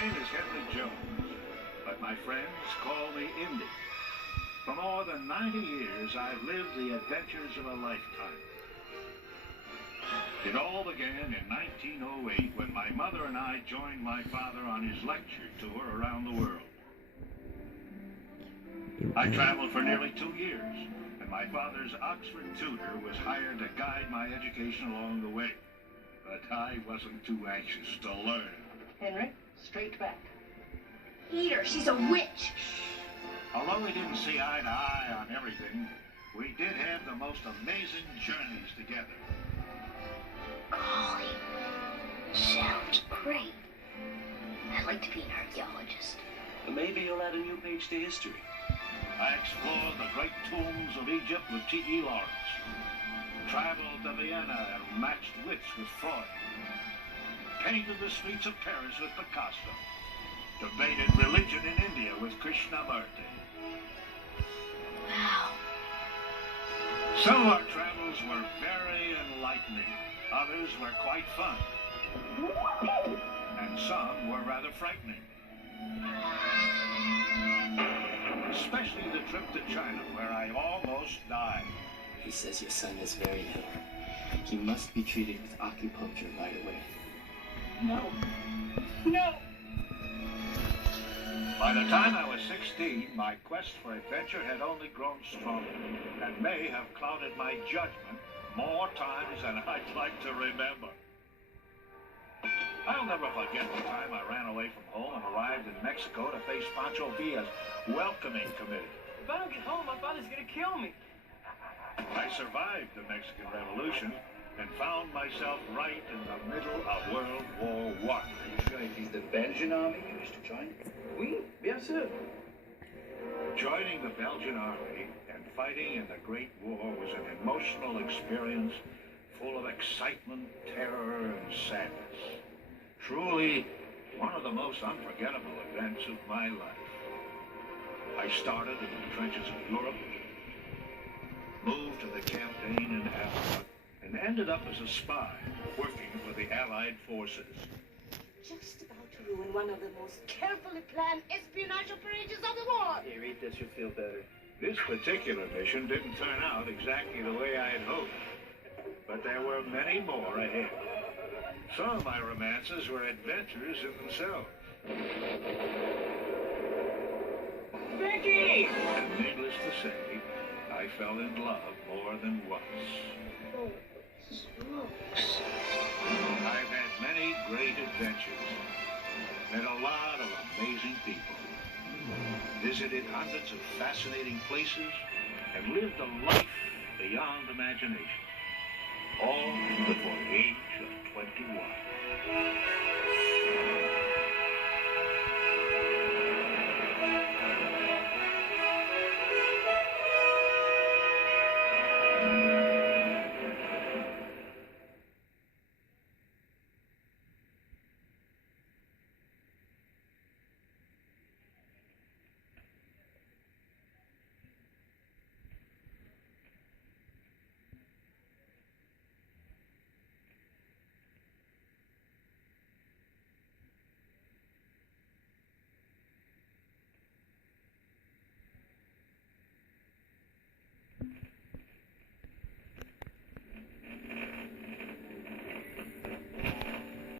name is Henry Jones, but my friends call me Indy. For more than 90 years, I've lived the adventures of a lifetime. It all began in 1908 when my mother and I joined my father on his lecture tour around the world. I traveled for nearly 2 years, and my father's Oxford tutor was hired to guide my education along the way. But I wasn't too anxious to learn. Henry, straight back. Eat her. She's a witch. Although we didn't see eye to eye on everything, we did have the most amazing journeys together. Golly, sounds great. I'd like to be an archaeologist. Maybe you'll add a new page to history. I explored the great tombs of Egypt with T.E. Lawrence, traveled to Vienna and matched wits with Freud, painted the streets of Paris with Picasso, debated religion in India with Krishnamurti. Wow. Some of our travels were very enlightening, others were quite fun, and some were rather frightening. Especially the trip to China, where I almost died. He says your son is very ill. He must be treated with acupuncture right away. No. No! By the time I was 16, my quest for adventure had only grown stronger and may have clouded my judgment more times than I'd like to remember. I'll never forget the time I ran away from home and arrived in Mexico to face Pancho Villa's welcoming committee. If I don't get home, my father's gonna kill me. I survived the Mexican Revolution and found myself right in the middle of World War I. Are you sure it is the Belgian army you wish to join? Oui, bien sûr. Joining the Belgian army and fighting in the Great War was an emotional experience full of excitement, terror, and sadness. Truly, one of the most unforgettable events of my life. I started in the trenches of Europe, moved to the campaign in Africa, and ended up as a spy working for the Allied forces. Just about to ruin one of the most carefully planned espionage operations of the war. Hey, read this, you'll feel better. This particular mission didn't turn out exactly the way I had hoped, but there were many more ahead. Some of my romances were adventures in themselves. Vicky! And needless to say, I fell in love more than once. Oh, smokes. I've had many great adventures, met a lot of amazing people, visited hundreds of fascinating places, and lived a life beyond imagination. All before the age of 21.